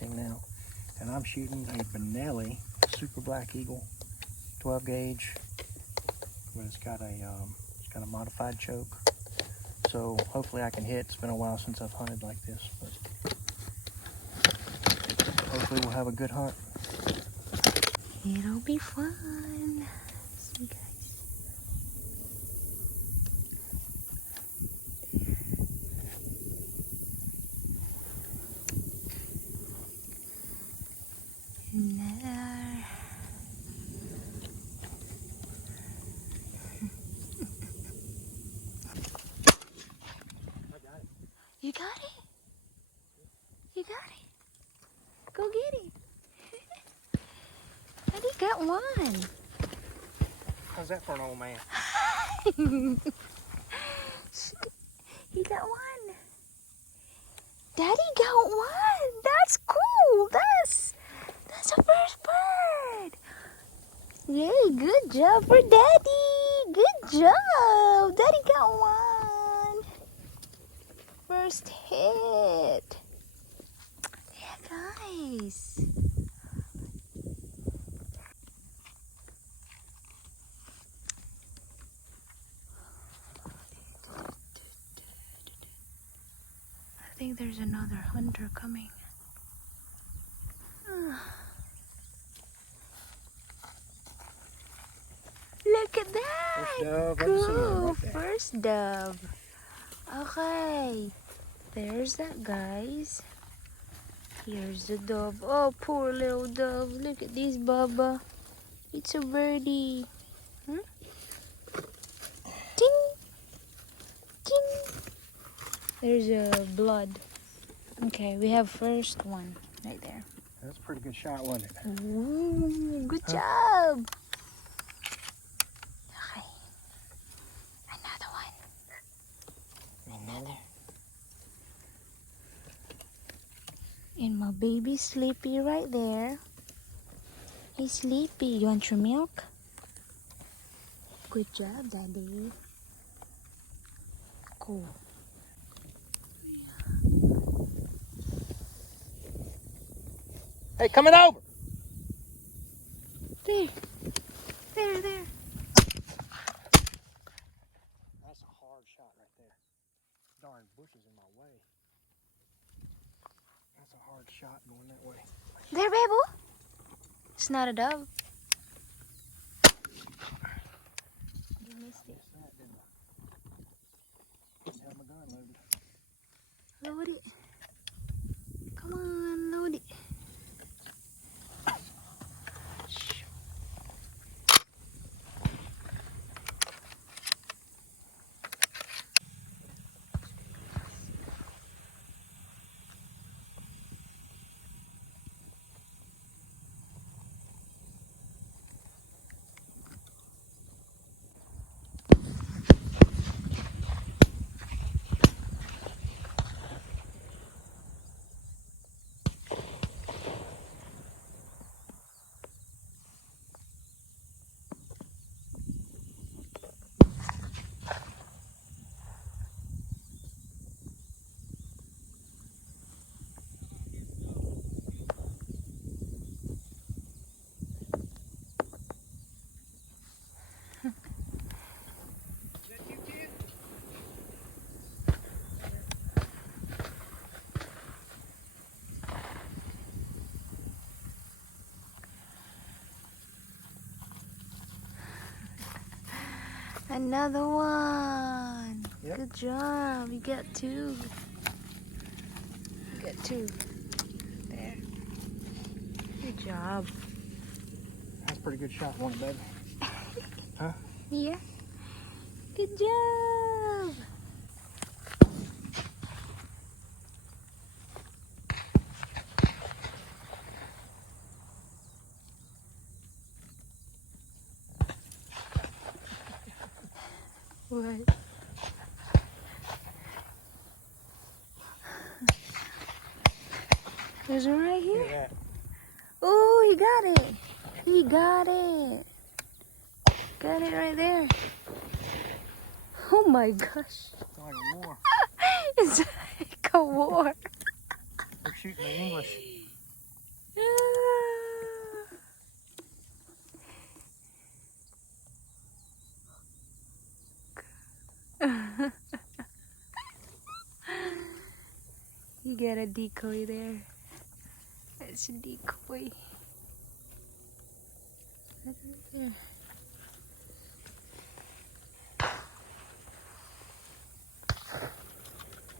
hunting now. And I'm shooting a Benelli Super Black Eagle 12 gauge, but it's got a modified choke. So hopefully I can hit. It's been a while since I've hunted like this, but hopefully we'll have a good hunt. It'll be fun. See, guys. Another. You got it? You got it? Go get it. I already got one. How's that for an old man? He got one. Daddy got one. That's cool. That's a first bird. Yay, good job for Daddy. Good job. Daddy got one. First hit. Yeah, guys. I think there's another hunter coming. Look at that! First dove. Cool, Right there. first dove. Okay, there's that, guys. Here's the dove. Oh, poor little dove. Look at this, Bubba. It's a birdie. Hmm? Ting! Ting! There's a blood. Okay, we have first one right there. That's a pretty good shot, wasn't it? Ooh, good job. Okay. Another one. Another. And my baby's sleepy right there. He's sleepy. You want your milk? Good job, Daddy. Cool. Hey, coming over! There. There. That's a hard shot right there. Darn bushes in my way. That's a hard shot going that way. There, Babel. It's not a dove. You missed it. Missed that, didn't I? Didn't have my gun loaded. Load it. Come on, load it. Another one. Yep. Good job. You got two. You got two. There. Good job. That's a pretty good shot, wasn't it, baby? Huh? Yeah. Good job. What? There's one right here. Yeah. Oh, he got it. He got it. Got it right there. Oh my gosh. It's like a war. It's like a war. We're shooting the English. You got a decoy there. That's a decoy. Yeah.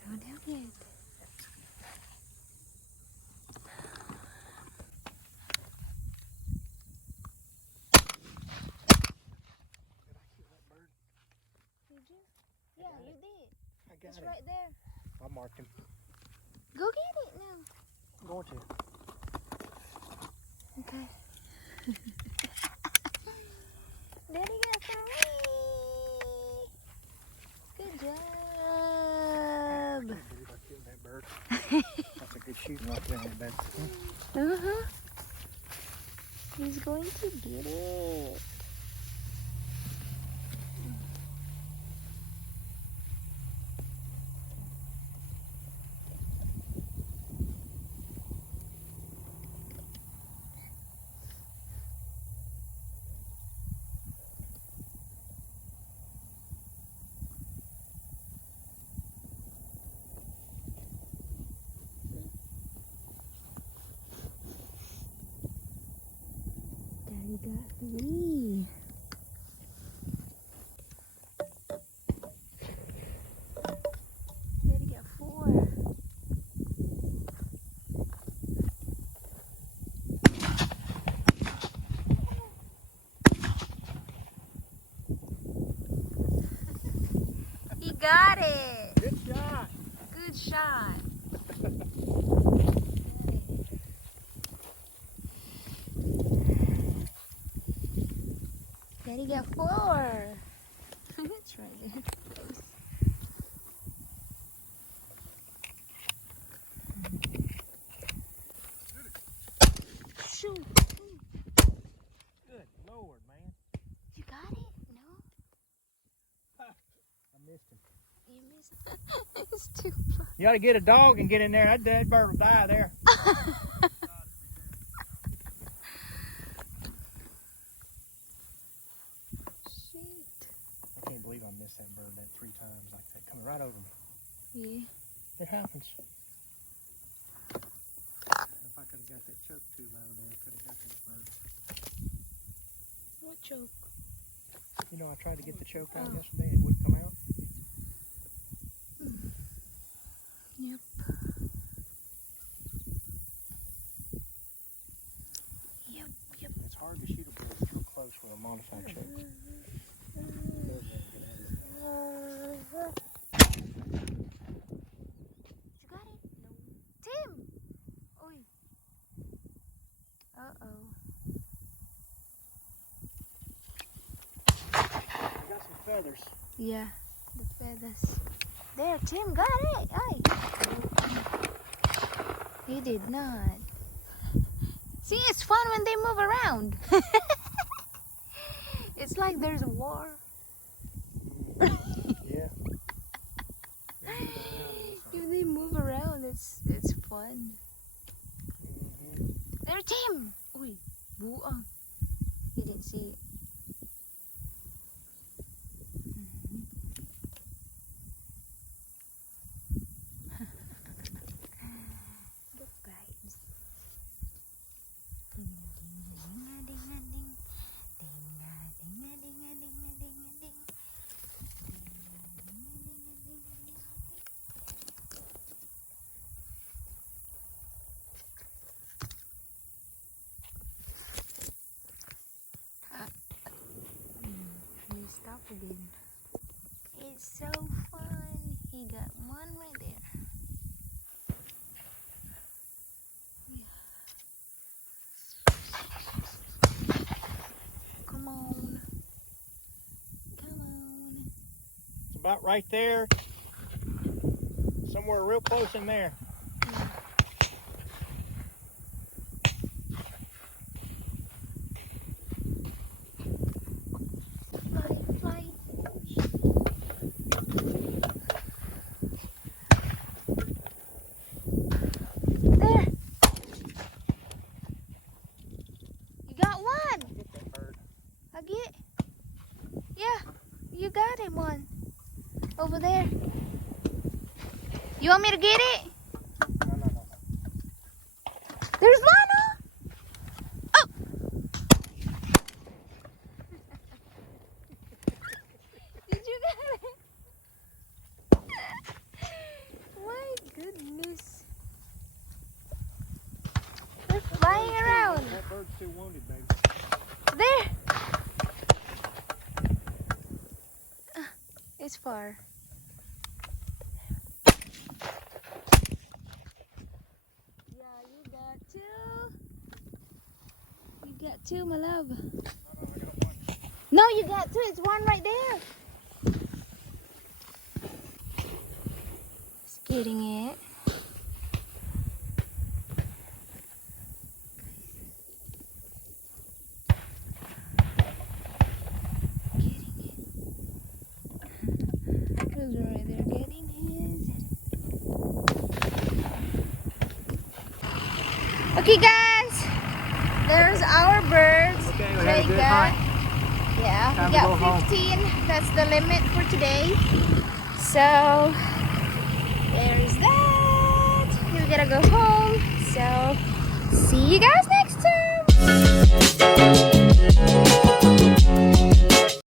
Down yet. Did you? Yeah, you did. I got It's it. right there. I marked him. Go get it now. I'm going to. Okay. Daddy got 3. Good job. I can't believe I killed that bird. That's a good shooting right there, bud. Uh-huh. He's going to get it. Daddy got 3. Daddy got 4. He got it. Good shot. Good shot. Daddy got 4. That's right there. Shoot. Good Lord, man. You got it? No? I missed him. You missed. It's too far. You ought to get a dog and get in there. That bird will die there. Shit. I can't believe I missed that bird that 3 times like that. Coming right over me. Yeah. It happens. If I could have got that choke tube out of there, I could have got that bird. What choke? You know, I tried to get the choke out Oh. yesterday. It wouldn't come out. Yep. Yep. Yep. It's hard to shoot a bird too close with a modified choke. You got it? No. Tim! Oi. Uh-oh. I got some feathers. Yeah, the feathers. There, Tim got it. Hey. He did not. See, it's fun when they move around. It's like there's a war. Yeah. If they move around, it's fun. There, Tim. Uy, buang. He didn't see it. Look, guys. Ding a ding a ding a ding a ding. Ding a ding a ding a ding a ding a ding. He stopped again. It's so fun. He got one right there. Come on. Come on. It's about right there. Somewhere real close in there. Fly, fly. There. You got him one. Over there. You want me to get it? No. There's Lana! Oh! Did you get it? My goodness. They're flying around. That bird's still wounded, baby. There! It's far. Yeah, you got two. You got two, my love. No, you got two. It's one right there. It's getting it. Those are right there getting his. Okay, guys. There's our birds. Okay, we had a They good got- hunt. Yeah, Time we to go got home. 15. That's the limit for today. So there's that. We gotta go home. So see you guys next time.